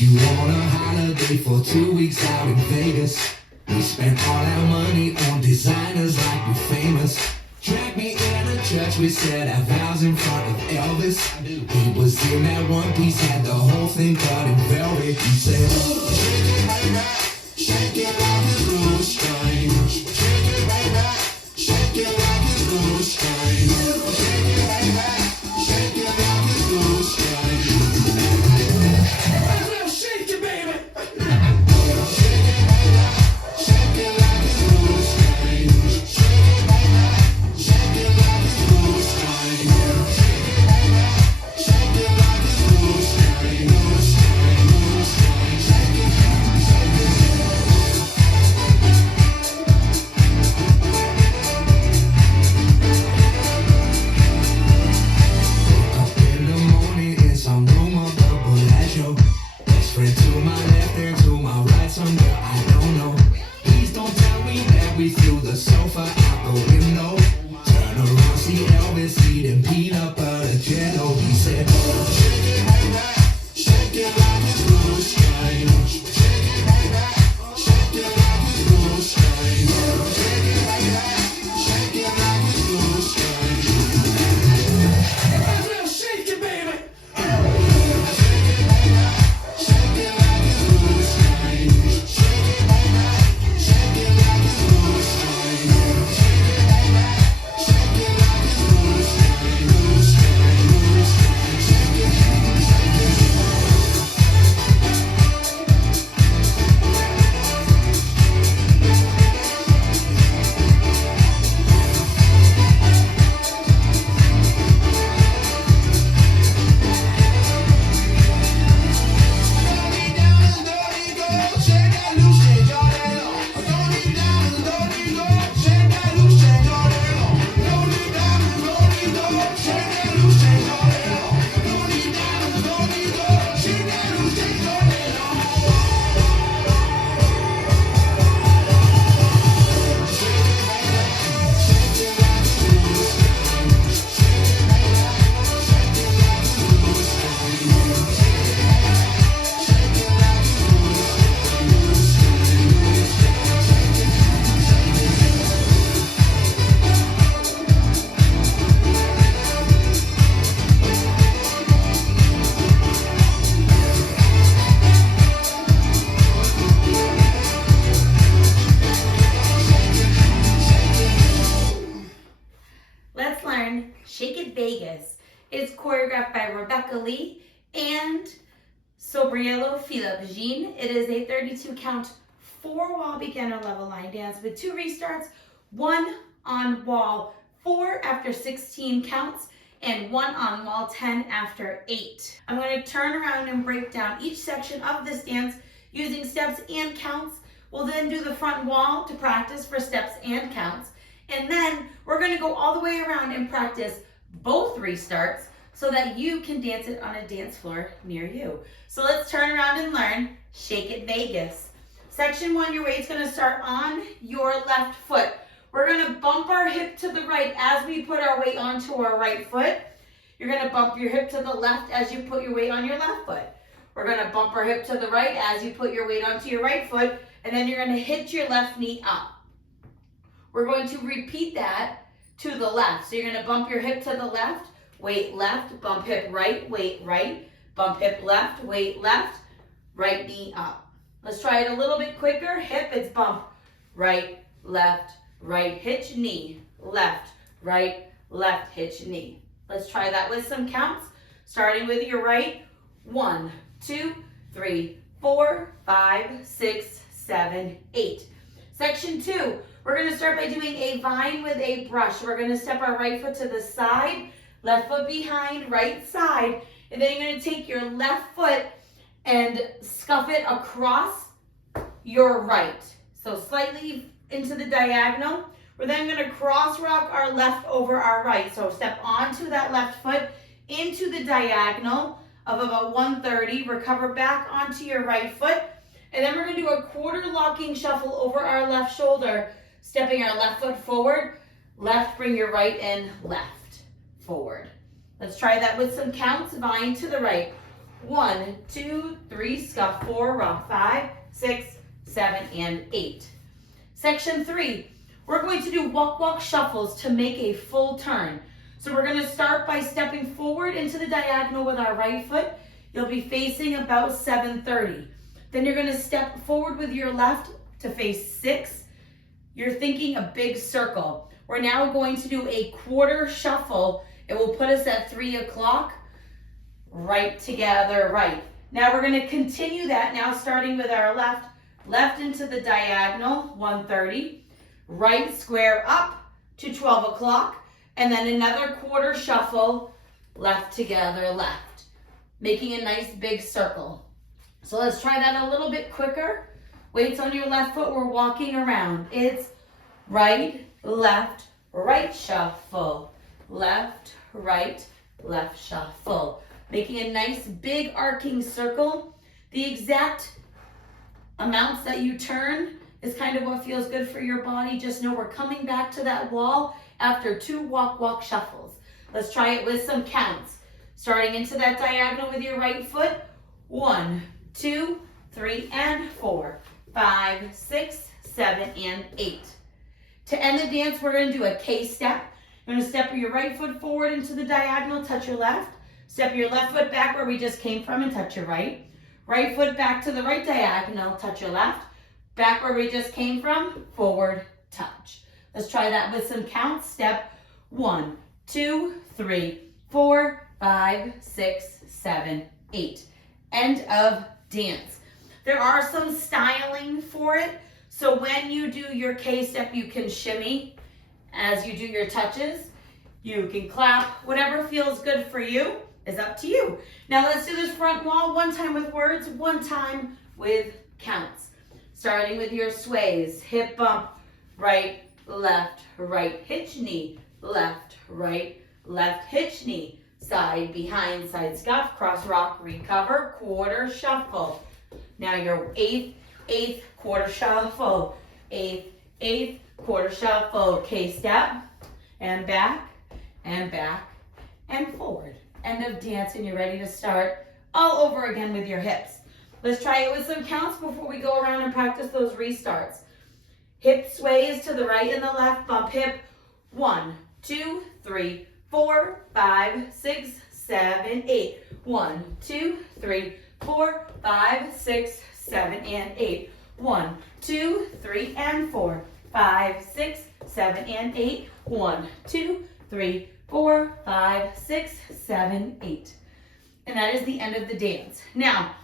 Took you on a holiday for 2 weeks out in Vegas. We spent all our money on designers like we're famous. Dragged me in a church, we said our vows in front of Elvis. He was in that one piece, had the whole thing cut in velvet. He said, shake it right back, shake it like it's blue strange. Shake it right back, shake it like it's blue strange. Shake it right back, shake it like it's blue strange. Well, shake it, baby. Shake it right back, shake it like it's blue strange. Shake it right back, shake it like it's blue strange. Shake it right back, shake it like it's blue strange. Blue strange, blue strange. Shake it, shake it. Up in the morning, it's on room of the Bellagio. Best friend to my left and to my right, some girl I don't know. Please don't tell me that we threw the sofa out the window. Turn around, see Elvis eating peanut butter jello. He said, shake it right back, shake it like it's blue strange. Shake it right back, shake it like it's blue strange. Shake it right back, shake it like it's blue strange. Well, shake it, baby. Shake it right back, shake it like it's blue strange. Shake it right back, shake it like it's blue strange. Shake it right back, shake it like it's blue strange. Blue strange, blue strange. Shake it, shake it. Let's learn Shake It Vegas. It's choreographed by Rebecca Lee and Sobrielo, Phillip. It is a 32 count, 4 wall beginner level line dance with 2 restarts, 1 on wall 4 after 16 counts, and 1 on wall 10 after 8. I'm going to turn around and break down each section of this dance using steps and counts. We'll then do the front wall to practice for steps and counts. And then we're going to go all the way around and practice both restarts so that you can dance it on a dance floor near you. So let's turn around and learn Shake It Vegas. Section 1, your weight's going to start on your left foot. We're going to bump our hip to the right as we put our weight onto our right foot. You're going to bump your hip to the left as you put your weight on your left foot. We're going to bump our hip to the right as you put your weight onto your right foot, and then you're going to hit your left knee up. We're going to repeat that to the left. So you're going to bump your hip to the left, weight left, bump hip right, weight right, bump hip left, weight left, right knee up. Let's try it a little bit quicker. Hip, it's bump, right, hitch, knee, left, hitch, knee. Let's try that with some counts, starting with your right. 1, 2, 3, 4, 5, 6, 7, 8. Section 2, we're going to start by doing a vine with a brush. We're going to step our right foot to the side, left foot behind, right side, and then you're going to take your left foot and scuff it across your right. So slightly into the diagonal. We're then going to cross rock our left over our right. So step onto that left foot into the diagonal of about 130. Recover back onto your right foot. And then we're going to do a quarter locking shuffle over our left shoulder, stepping our left foot forward, left, bring your right in, left, forward. Let's try that with some counts. Vine to the right. 1, 2, 3, scuff, 4, rock, 5, 6, 7, and 8. Section 3, we're going to do walk-walk shuffles to make a full turn. So we're going to start by stepping forward into the diagonal with our right foot. You'll be facing about 7:30. Then you're going to step forward with your left to face 6. You're thinking a big circle. We're now going to do a quarter shuffle. It will put us at 3 o'clock. Right together, right. Now we're going to continue that now starting with our left into the diagonal, 1:30. Right square up to 12 o'clock. And then another quarter shuffle, left together, left. Making a nice big circle. So let's try that a little bit quicker. Weights on your left foot, we're walking around. It's right, right shuffle. Left, right, left shuffle. Making a nice big arcing circle. The exact amounts that you turn is kind of what feels good for your body. Just know we're coming back to that wall after 2 walk-walk shuffles. Let's try it with some counts. Starting into that diagonal with your right foot. 1, 2, 3, and 4, 5, 6, 7, and 8. To end the dance, we're going to do a K-step. You're going to step your right foot forward into the diagonal, touch your left. Step your left foot back where we just came from and touch your right. Right foot back to the right diagonal, touch your left. Back where we just came from, forward, touch. Let's try that with some counts. Step 1, 2, 3, 4, 5, 6, 7, 8. End of dance. There are some styling for it. So when you do your K-step, you can shimmy as you do your touches. You can clap. Whatever feels good for you is up to you. Now let's do this front wall one time with words, one time with counts. Starting with your sways. Hip bump, right, hitch knee, left, hitch knee, side, behind, side scuff, cross rock, recover, quarter shuffle. Now your eighth quarter shuffle, eighth quarter shuffle, K-step, and back, and forward. End of dance, and you're ready to start all over again with your hips. Let's try it with some counts before we go around and practice those restarts. Hip sways to the right and the left, bump hip. 1, 2, 3, 4, 5, 6, 7, 8. 1, 2, 3, 4, 5, 6, 7, and 8. 1, 2, 3, and 4, 5, 6, 7, and 8. 1, 2, 3, 4, 5, 6, 7, 8. And that is the end of the dance. Now,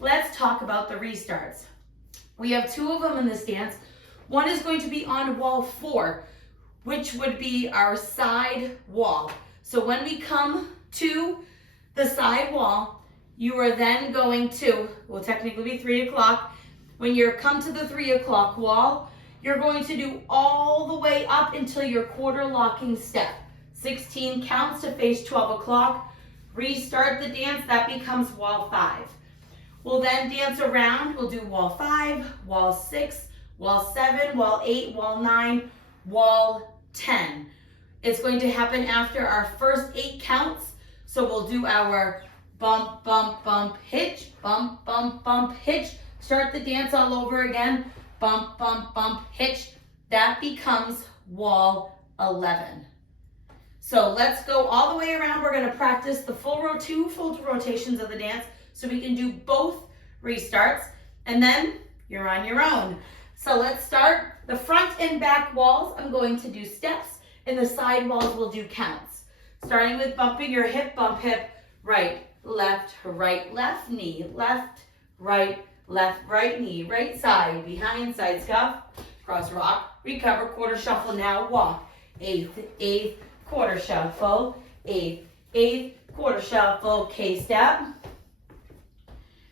let's talk about the restarts. We have 2 of them in this dance. One is going to be on wall 4, which would be our side wall. So when we come to the side wall, you are then going to, will technically be 3 o'clock. When you come to the 3 o'clock wall, you're going to do all the way up until your quarter locking step. 16 counts to face 12 o'clock. Restart the dance, that becomes wall 5. We'll then dance around. We'll do wall 5, wall 6, wall 7, wall 8, wall 9, wall 10. It's going to happen after our first 8 counts. So we'll do our bump, bump, bump, hitch, bump, bump, bump, hitch. Start the dance all over again. Bump, bump, bump, hitch. That becomes wall 11. So let's go all the way around. We're going to practice the two full rotations of the dance so we can do both restarts, and then you're on your own. So let's start the front and back walls. I'm going to do steps, and the side walls will do counts. Starting with bumping your hip, bump hip, right knee, left, right knee, right side, behind, side scuff, cross rock, recover, quarter shuffle, now walk. Eighth, quarter shuffle, eighth, quarter shuffle, K-step.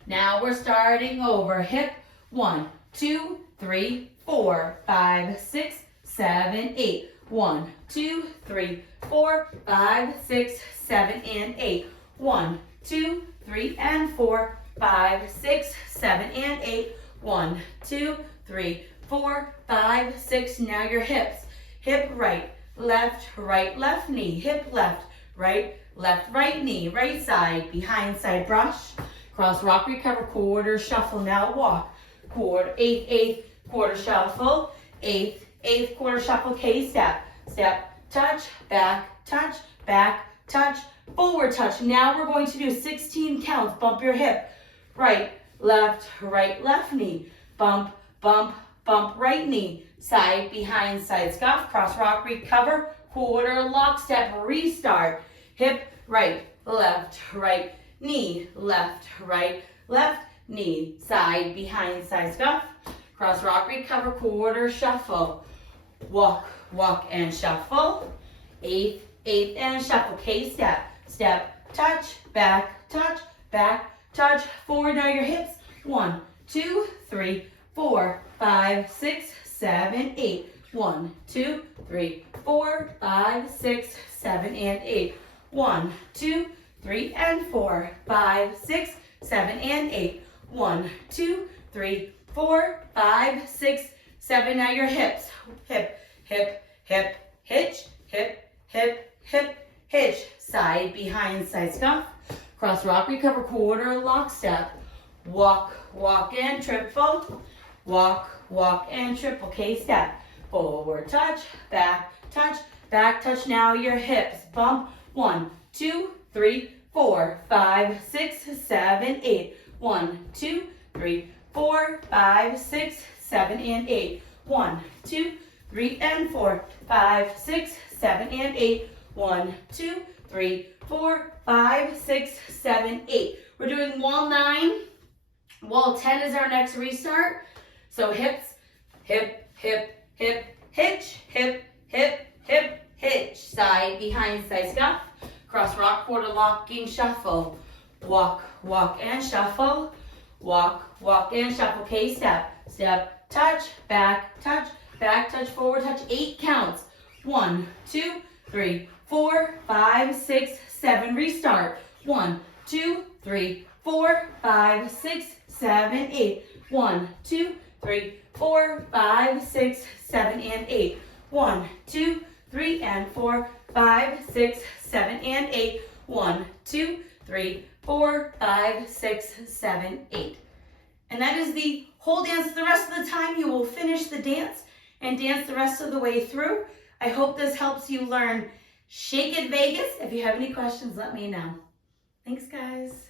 Now we're starting over. Hip, 1, 2, 3, 4, 5, 6, 7, 8. 1, 2, 3, 4, 5, 6, 7, and 8. 1, 2, 3, and 4, 5, 6, 7, and 8. 1, 2, 3, 4, 5, 6. Now your hips. Hip right knee. Hip left, right knee. Right side, behind side brush. Cross, rock, recover, quarter, shuffle. Now walk. Quarter, eighth, quarter shuffle. Eighth, quarter shuffle. K-step. Step, touch, back, touch, forward touch. Now we're going to do 16 counts. Bump your hip. Right, left, knee. Bump, bump, bump, right knee. Side, behind, side scuff. Cross, rock, recover. Quarter, lock, step, restart. Hip, right, left, knee. Left, knee. Side, behind, side scuff. Cross, rock, recover. Quarter, shuffle. Walk, walk, and shuffle. Eighth, and shuffle. K-step. Step, touch, back, touch, forward. Now your hips. 1, 2, 3, 4, 5, 6, 7, 8. 1, 2, 3, 4, 5, 6, 7, and 8. 1, 2, 3, and 4, 5, 6, 7, and 8. 1, 2, 3, 4, 5, 6, 7. Now your hips. Hip, hitch, hitch. Side, behind, side scuff. Cross, rock, recover, quarter, lock, step. Walk, walk, and triple. Walk, walk, and triple. K-step. Forward touch, back touch. Now your hips. Bump. 1, 2, 3, 4, 5, 6, 7, 8. 1, 2, 3, 4, 5, 6, 7, and 8. 1, 2, 3, and 4, 5, 6, 7, and 8. 1, 2, 3, 4, 5, 6, 7, 8. We're doing wall 9. Wall 10 is our next restart. So hips, hip, hitch, hitch. Side, behind, side scuff. Cross, rock, quarter, locking, shuffle. Walk, walk, and shuffle. Walk, walk, and shuffle. K-step. Step, touch, back touch, forward touch. 8 counts. 1, 2, 3, 4, 5, 6, 7. Restart. 1, 2, 3, 4, 5, 6, 7, 8. 1, 2, 3, 4, 5, 6, 7, and 8. 1, 2, 3, and 4, 5, 6, 7, and 8. 1, 2, 3, 4, 5, 6, 7, 8. And that is the whole dance. The rest of the time you will finish the dance and dance the rest of the way through. I hope this helps you learn Shake It Vegas. If you have any questions, let me know. Thanks, guys.